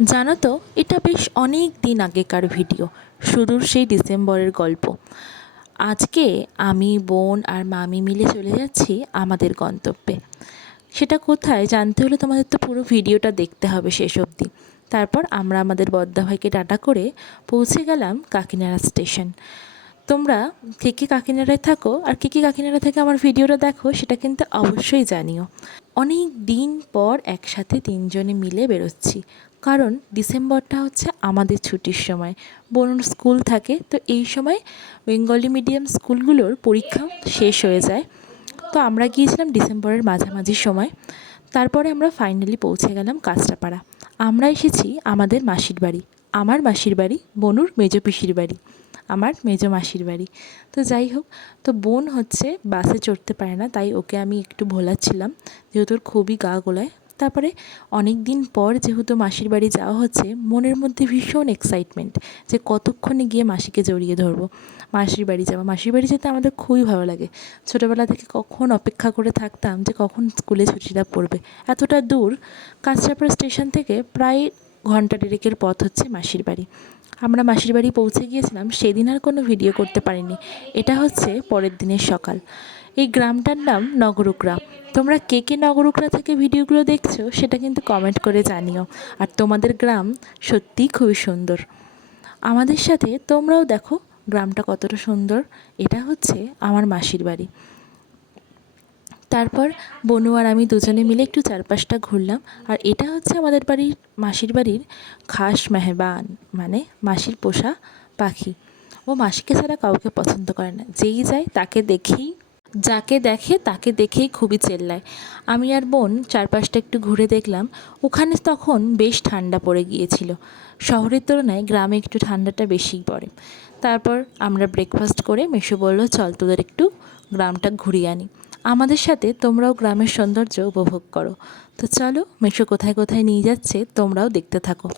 জানো তো, এটা বেশ অনেক দিন আগেকার ভিডিও সুদূর সেই ডিসেম্বরের গল্প। আজকে আমি, বোন আর মামি মিলে চলে যাচ্ছি আমাদের গন্তব্যে। সেটা কোথায় জানতে হলে তোমাদের তো পুরো ভিডিওটা দেখতে হবে শেষ অবধি। তারপর আমরা আমাদের বদ্দা ভাইকে টাটা করে পৌঁছে গেলাম কাকিনাড়া স্টেশন। তোমরা কে কে কাকিনাড়ায় থাকো আর কে কে কাকিনাড়া থেকে আমার ভিডিওটা দেখো, সেটা কিন্তু অবশ্যই জানিও। অনেক দিন পর একসাথে তিনজনে মিলে বেরোচ্ছি। কারণ ডিসেম্বরটা হচ্ছে আমাদের ছুটির সময়। বোনের স্কুল থাকে, তো এই সময় বেঙ্গলি মিডিয়াম স্কুলগুলোর পরীক্ষা শেষ হয়ে যায়। তো আমরা গিয়েছিলাম ডিসেম্বরের মাঝামাঝি সময়। তারপরে আমরা ফাইনালি পৌঁছে গেলাম কাঁচরাপাড়া। আমরা এসেছি আমাদের মাসির বাড়ি। আমার মাসির বাড়ি, বনুর মেজ পিসির বাড়ি। আমার মেজ মাসির বাড়ি। তো যাই হোক, তো বোন হচ্ছে বাসে চড়তে পারে না, তাই ওকে আমি একটু ভোলাচ্ছিলাম। যেহেতু ওর খুবই গা গোলায় তারপরে অনেক দিন পর যেহেতু মাসির বাড়ি যাওয়া হচ্ছে, মনের মধ্যে ভীষণ এক্সাইটমেন্ট যে কতক্ষণে গিয়ে মাসিকে জড়িয়ে ধরবো। মাসির বাড়ি যাওয়া মাসির বাড়ি যেতে আমাদের খুবই ভালো লাগে। ছোটোবেলা থেকে কখন অপেক্ষা করে থাকতাম যে কখন স্কুলে ছুটিটা পড়বে। এতটা দূর কাঁচরাপাড়া স্টেশন থেকে প্রায় ঘণ্টা দেড়েকের পথ হচ্ছে মাসির বাড়ি। আমরা মাসির বাড়ি পৌঁছে গিয়েছিলাম, সেদিন আর কোনো ভিডিও করতে পারিনি। এটা হচ্ছে পরের দিনের সকাল। এই গ্রামটার নাম নগরুকরা তোমরা কে কে নগরুকরা থেকে ভিডিওগুলো দেখছ, সেটা কিন্তু কমেন্ট করে জানিও। আর তোমাদের গ্রাম সত্যিই খুবই সুন্দর। আমাদের সাথে তোমরাও দেখো গ্রামটা কতটা সুন্দর। এটা হচ্ছে আমার মাসির বাড়ি। তারপর বনু আর আমি দুজনে মিলে একটু চারপাশটা ঘুরলাম। আর এটা হচ্ছে আমাদের বাড়ির, মাসির বাড়ির খাস মেহবান মানে মাসির পোষা পাখি। ও মাসিকে ছাড়া কাউকে পছন্দ করে না। যেই যায় তাকে দেখেই, যাকে দেখে তাকে দেখেই খুবই চেল্লায়। আমি আর বোন চারপাশটা একটু ঘুরে দেখলাম। ওখানে তখন বেশ ঠান্ডা পড়ে গিয়েছিল। শহরের তুলনায় গ্রামে একটু ঠান্ডাটা বেশিই পড়ে। তারপর আমরা ব্রেকফাস্ট করে মেশো বলল, চল তোদের একটু গ্রামটা ঘুরিয়ে আনি। আমাদের সাথে তোমরাও গ্রামের সৌন্দর্য উপভোগ করো। তো চলো, মেশো কোথায় কোথায় নিয়ে যাচ্ছে, তোমরাও দেখতে থাকো।